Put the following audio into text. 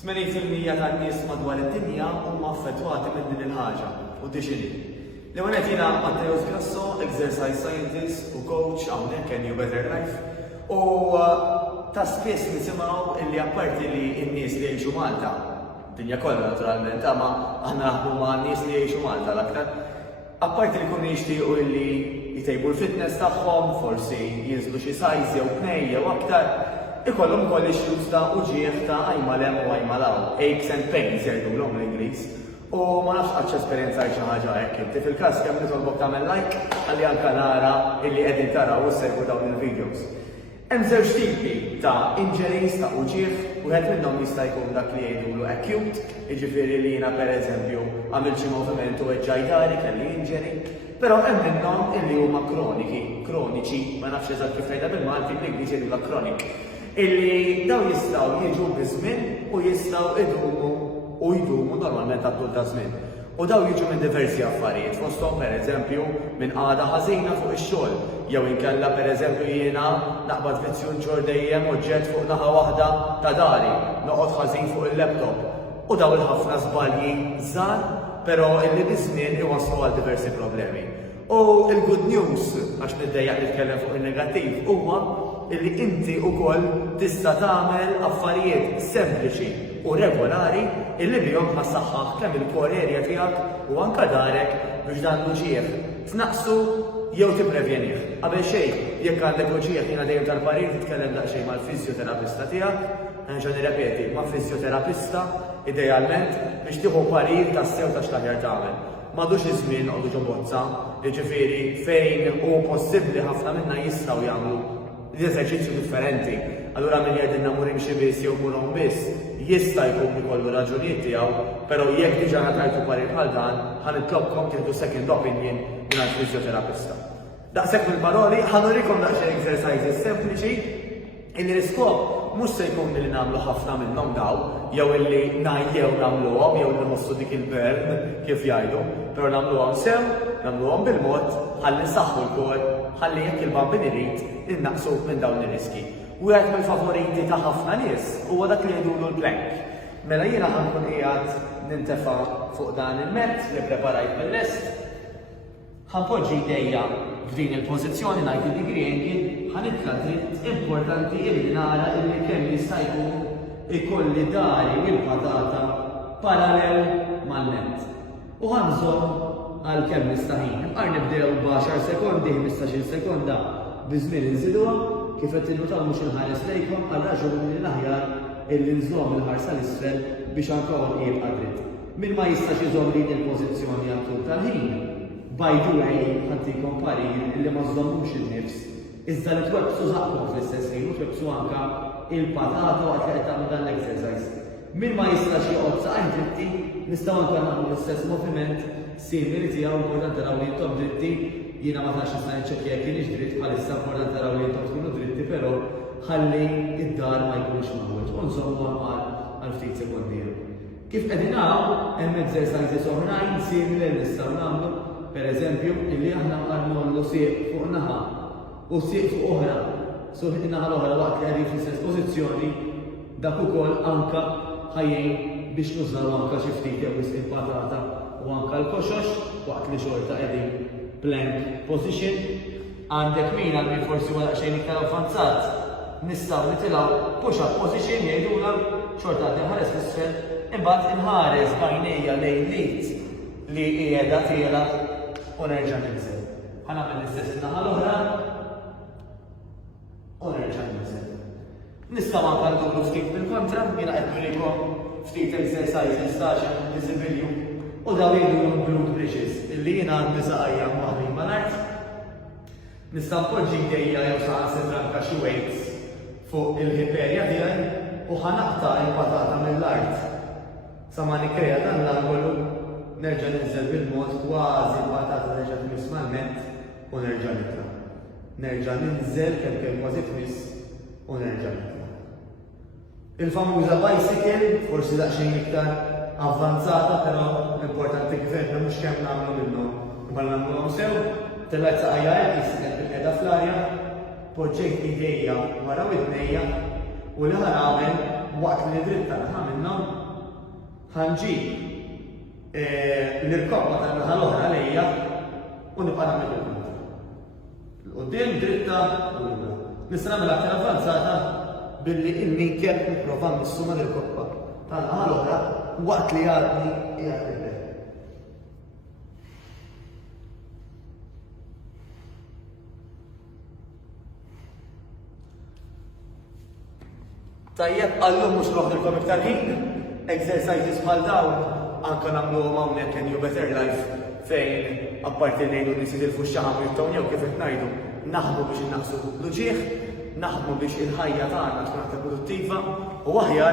80% tan-nies madwar id-dinja huma affettwati minn din il-ħaġa u dixini. L-ewwel qed jiena Matteos Grasso, exercise scientist u coach hawnhekk in New Better Life. U ta' spiss nisimgħu illi apparti li n-nies li jgħixu Malta, dinja kollha naturalment, ma aħna naħdmu ma' nies li jgħixu Malta l-aktar. Apparti li jkunu jixtiequ illi jtejbu l-fitness tagħhom, forsi jinżlu xi size jew pnej jew aktar, ikollhom ukoll issues ta' uġieħ ta' għajmalem u għajmalaw, aches and pains jgħidulhom l-Ingliż. U ma nafx qatt esperjenza xi ħaġa hekk inti fil-każ kemm nitolbok tagħmel like ħalli anke nara illi qegħdin taraw u segwu dawn il-videos. Hemm żewġ tipi ta' injuries ta' uġieħ, wieħed minnhom jista' jkun dak li jgħidulu acute, jiġifieri li jiena pereżempju għamil xi moviment u eġġajdari kelli injury, però hemm minnhom illi huma kroniċi, ma nafx eżatt kif tgħidha bil-Malti, bl-Ingliż jgħidulha chronic, illi daw jistgħu jiġu biż-żmien u jistgħu jdumu normalment għal ta' żmien. U daw jiġu minn diversi affarijiet, fosthom pereżempju minn qagħda ħażina fuq ix-xogħol, jew inkella pereżempju jiena naqbad vizzjun ġor dejjem oġġett fuq naħa waħda ta' dari, noqgħod ħażin fuq il-laptop. U daw il-ħafna żbalji żgħar, però illi biż-żmien iwasslu għal diversi problemi. U il-good news, għax niddejjaq nitkellem fuq il-negattiv, huwa illi inti wkoll tista' tagħmel affarijiet sempliċi u regolari illi bihom ħassaħħaħ kemm il-core area tiegħek u anke darek biex dan l-uġieħ tnaqsu jew tipprevjenih. Qabel xejn, jekk għandek uġieħ jiena dejjem tal-parir titkellem daqsxejn mal-fiżjoterapista tiegħek, nerġa' nirrepeti, ma' fiżjoterapista idealment biex tieħu parir tas-sew ta' x'taħjar tagħmel. M'għadux iż-żmien noqogħdu ġobozza, jiġifieri fejn hu possibbli ħafna minnha jistgħu jagħmlu eżerċizzju differenti. Allura min jgħidilna mur imxi biss jew murhom biss, jista' jkun ikollu raġunijiet tiegħu, però jekk diġà ngħatajtu parir bħal dan, ħanitlobkom tieħdu second opinion mingħand fiżjoterapista. Daqshekk mill-paroli ħanurikom daqsxejn exercises sempliċi illi l-iskop mhux se jkun milli nagħmlu ħafna minnhom daw, jew illi ngħajjew nagħmluhom jew li nħossu dik il-bern kif jgħidu, però nagħmluhom sew, nagħmluhom bil-mod ħalli nsaħħu l-kor, ħalli jekk il-bambin irid innaqsu minn dawn ir-riski. Wieħed mill-favoriti ta' ħafna nies huwa dak li jgħidulu l-plank. Mela jiena ħankun qiegħed nintefa' fuq dan il-mett li preparajt mill-lest, ħanpoġġi jdejja f'din il-pożizzjoni ngħid il-degree angle, ħanibqa' dritt importanti li nara illi kemm jista' jkun ikolli dari u l-patata parallel man-nett. U ħanżomm għal kemm nista' ħin. Nibqgħu nibdew b'10 sekondi, 15-il sekonda biżmien inżiduha, kif qed tinnutaw mhux inħares lejkom għal raġuni l-aħjar illi nżomm il-ħarsa l-isfel biex anke jibqa' dritt. Min ma jistax iżomm din il-pożizzjoni għal tul tal-ħin, bajdu ħantikom parir illi ma żommux in-nifs, iżda li twebbsu żaqhom fl-istess ħin u twebbsu anke il-patata waqt li qed tagħmlu dan l-exercise. Min ma jistax joqgħod saqajn dritti, nistgħu anke nagħmlu l-istess moviment simili tiegħu importanti taraw li intom dritti, jiena ma tax nista' nċekkja jekk kienx dritt bħalissa importanti taraw li intom tkunu dritti, però ħalli id-dar ma jkunx mawweġ u nżommu għal ftit sekondi. Kif qegħdin naraw hemm exercises oħrajn simili li nistgħu nagħmlu, pereżempju illi aħna nagħmlu sieq fuq naħa u sieq fuq oħra. So in-naħa l-oħra waqt li qegħdin fl-istess pożizzjoni, dak ukoll anke ħajjin biex nużaw anke xi ftit jew il-patata u anke l-koxox waqt li xorta qegħdin plank position. Għandek min għal forsi wara xejn iktar avvanzat, nistgħu nitilgħu push-up position jgħidula xorta għaddi ħares l-isfel, imbagħad inħares bajnejja lejn lit li qiegħda tiela u nerġa' ninżel. Ħanagħmel l-istess in-naħa l-oħra u nerġa' ninżel. Nistgħu anke nduru ftit bil-kontra, jiena qed nurikom ftit exercises ta' visibilju u daw jgħidulhom glute bridges illi jiena għandi saqajja waħdin mal-art. Nista' npoġġi jdejja jew saħansitra anke xi weights fuq il-hip area tiegħi u ħanaqta' il-patata mill-art sa ma nikkrea dan l-angolu, nerġa' ninżel bil-mod kważi l-patata nerġa' tmiss mal-nett u nerġa' nitla'. Nerġa' ninżel kemm kważi tmiss u nerġa' nitla'. Il-famuża bicycle, forsi daqsxejn iktar avvanzata, però l-importanti kif mhux kemm nagħmlu minnhom. Imma nagħmluhom sew, tellgħet saqajja jisnet bil-qiegħda fl-arja, poġġejt idejja wara widnejja u li ħanagħmel waqt li dritta naħa minnhom ħanġib l-irkobba tal-naħa l-oħra lejja u nibqa' nagħmel il-punta. L-qudiem dritta u l-ibra. Nista' nagħmel aktar avvanzata billi il-minkjeb nipprova nissuma l-irkobba tal-naħa l-oħra waqt li għadni qiegħed il-bel. Tajjeb, għallum mux noħdilkom iktar ħin, exercises bħal dawn, anka nagħmluhom hawnhekk in New Better Life fejn apparti ngħidu li sidilfu x-xaħam jittawnew kif qed ngħidu, naħdmu biex innaqsu l-ġieħ, naħdmu biex il-ħajja tagħna tkun aktar produttiva u aħjar